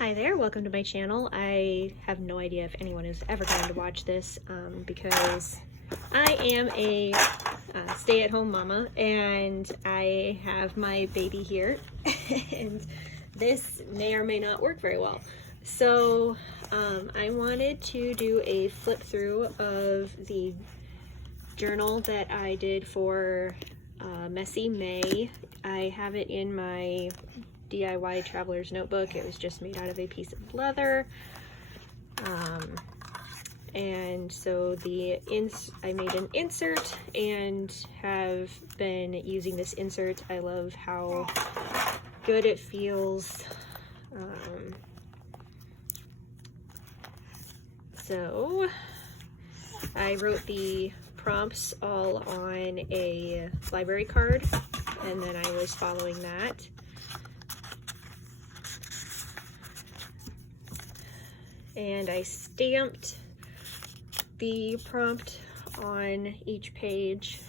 Hi there, welcome to my channel. I have no idea if anyone is ever going to watch this because I am a stay-at-home mama and I have my baby here and this may or may not work very well. So I wanted to do a flip through of the journal that I did for Messy May. I have it in my DIY traveler's notebook. It was just made out of a piece of leather, and so I made an insert and have been using this insert. I love how good it feels. So I wrote the prompts all on a library card, and then I was following that. And I stamped the prompt on each page.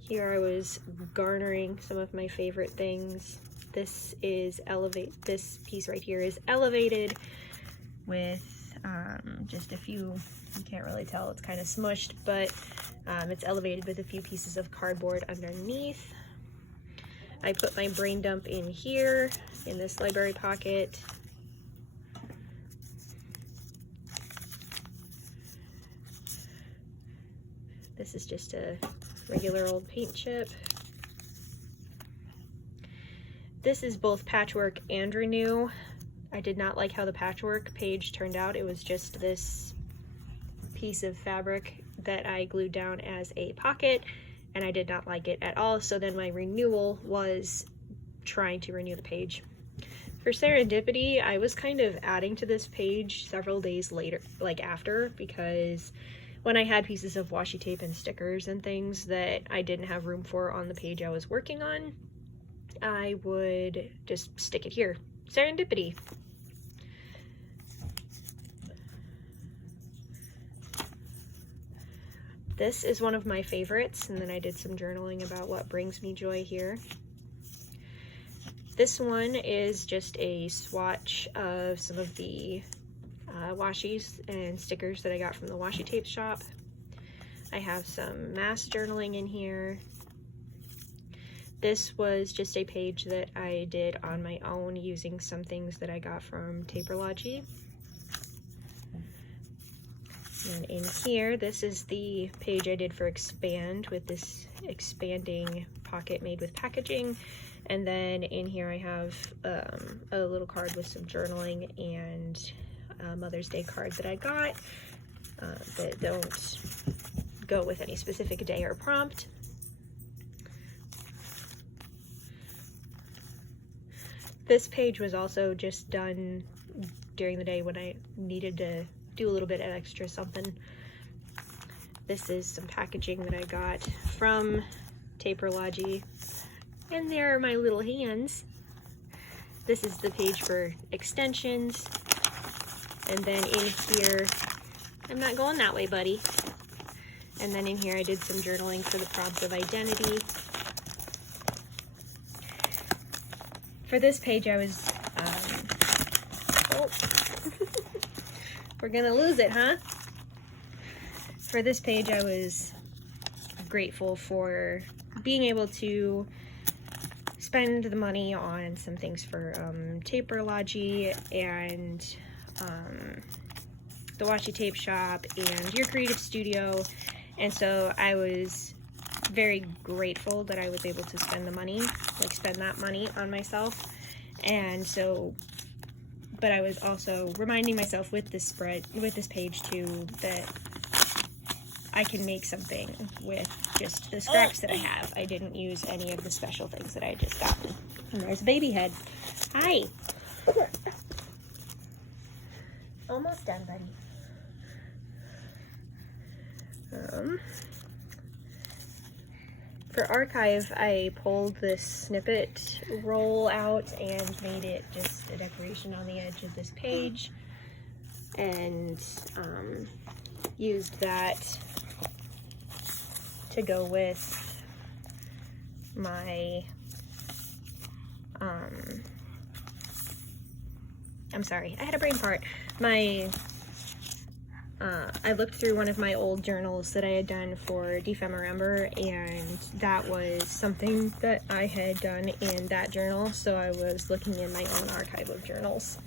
Here I was garnering some of my favorite things. This piece right here is elevated with just a few, you can't really tell, it's kind of smushed, but it's elevated with a few pieces of cardboard underneath. I put my brain dump in here, in this library pocket. This is just a regular old paint chip. This is both patchwork and renew. I did not like how the patchwork page turned out. It was just this piece of fabric that I glued down as a pocket, and I did not like it at all. So then my renewal was trying to renew the page. For Serendipity, I was kind of adding to this page several days later, like after, because when I had pieces of washi tape and stickers and things that I didn't have room for on the page I was working on, I would just stick it here. Serendipity. This is one of my favorites, and then I did some journaling about what brings me joy here. This one is just a swatch of some of the washies and stickers that I got from the washi tape shop. I have some mass journaling in here. This was just a page that I did on my own using some things that I got from Taperlogy. And in here, this is the page I did for Expand with this expanding pocket made with packaging. And then in here I have a little card with some journaling and Mother's Day card that I got that don't go with any specific day or prompt. This page was also just done during the day when I needed to do a little bit of extra something. This is some packaging that I got from Taperlogy, and there are my little hands. This is the page for extensions. And then in here, I'm not going that way, buddy. And then in here I did some journaling for the prompt of identity. For this page I was, oh, we're gonna lose it, huh? For this page I was grateful for being able to spend the money on some things for Taperlogy and the washi tape shop and Your Creative Studio, and so I was very grateful that I was able to spend that money on myself. And so, but I was also reminding myself with this page too, that I can make something with just the scraps that I have. I didn't use any of the special things that I had just gotten. And there's a baby head. Hi. Almost done, buddy. For archive, I pulled this snippet roll out and made it just a decoration on the edge of this page, and used that to go with my I'm sorry, I had a brain fart. I looked through one of my old journals that I had done for Defemorember, and that was something that I had done in that journal, so I was looking in my own archive of journals.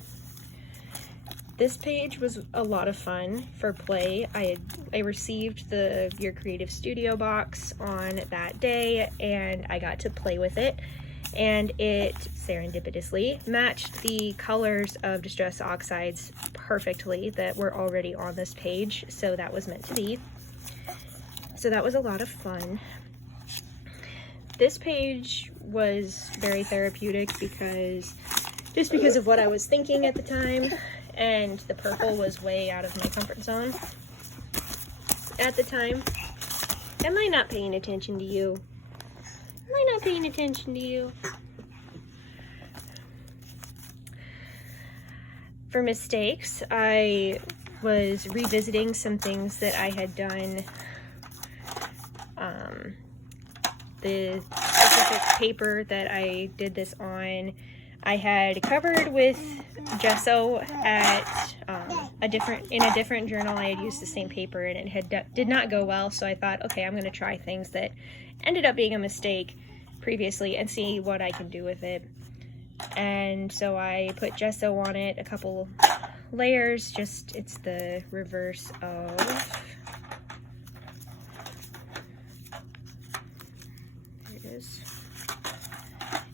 This page was a lot of fun for play. I received the Your Creative Studio box on that day, and I got to play with it, and it serendipitously matched the colors of Distress Oxides perfectly that were already on this page, so that was meant to be. So that was a lot of fun. This page was very therapeutic because of what I was thinking at the time, and the purple was way out of my comfort zone at the time. Am I not paying attention to you? Am I not paying attention to you? For mistakes, I was revisiting some things that I had done. The specific paper that I did this on, I had covered with gesso at in a different journal. I had used the same paper, and it did not go well, so I thought, okay, I'm going to try things that ended up being a mistake previously and see what I can do with it. And so I put gesso on it, a couple layers, it's the reverse of, there it is,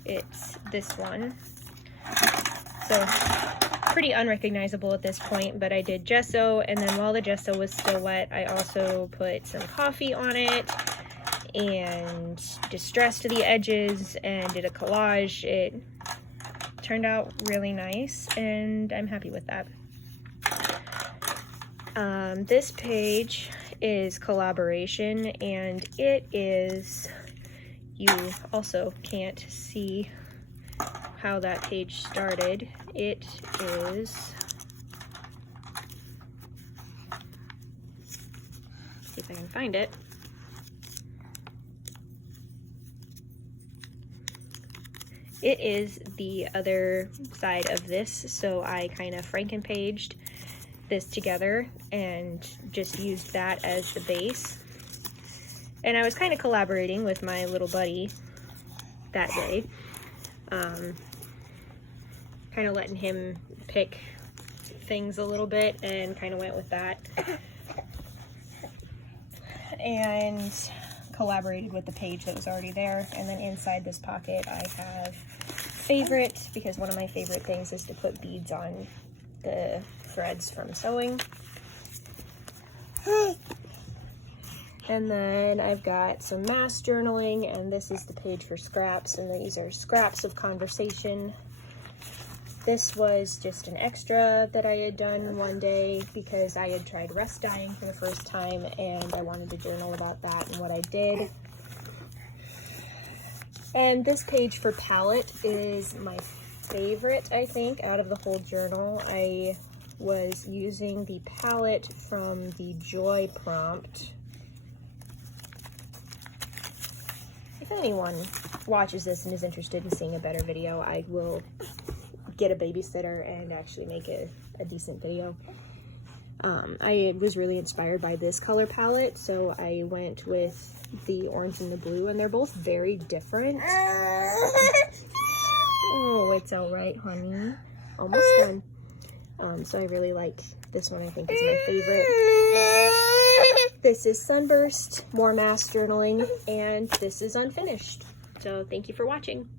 it's this one. So pretty unrecognizable at this point, but I did gesso, and then while the gesso was still wet, I also put some coffee on it and distressed the edges and did a collage. It turned out really nice, and I'm happy with that. This page is collaboration, and it is, you also can't see how that page started. It is, see if I can find it. It is the other side of this, so I kind of Frankenpaged this together and just used that as the base. And I was kind of collaborating with my little buddy that day, kind of letting him pick things a little bit, and kind of went with that. And collaborated with the page that was already there. And then inside this pocket I have favorite, because one of my favorite things is to put beads on the threads from sewing. And then I've got some mass journaling, and this is the page for scraps, and these are scraps of conversation. This was just an extra that I had done one day because I had tried rest dyeing for the first time, and I wanted to journal about that and what I did. And this page for palette is my favorite, I think, out of the whole journal. I was using the palette from the Joy prompt. If anyone watches this and is interested in seeing a better video, I will get a babysitter and actually make a decent video. I was really inspired by this color palette, so I went with the orange and the blue, and they're both very different. Oh, it's all right, honey. Almost done. So I really like this one. I think is my favorite. This is Sunburst, more mass journaling, and this is Unfinished. So thank you for watching.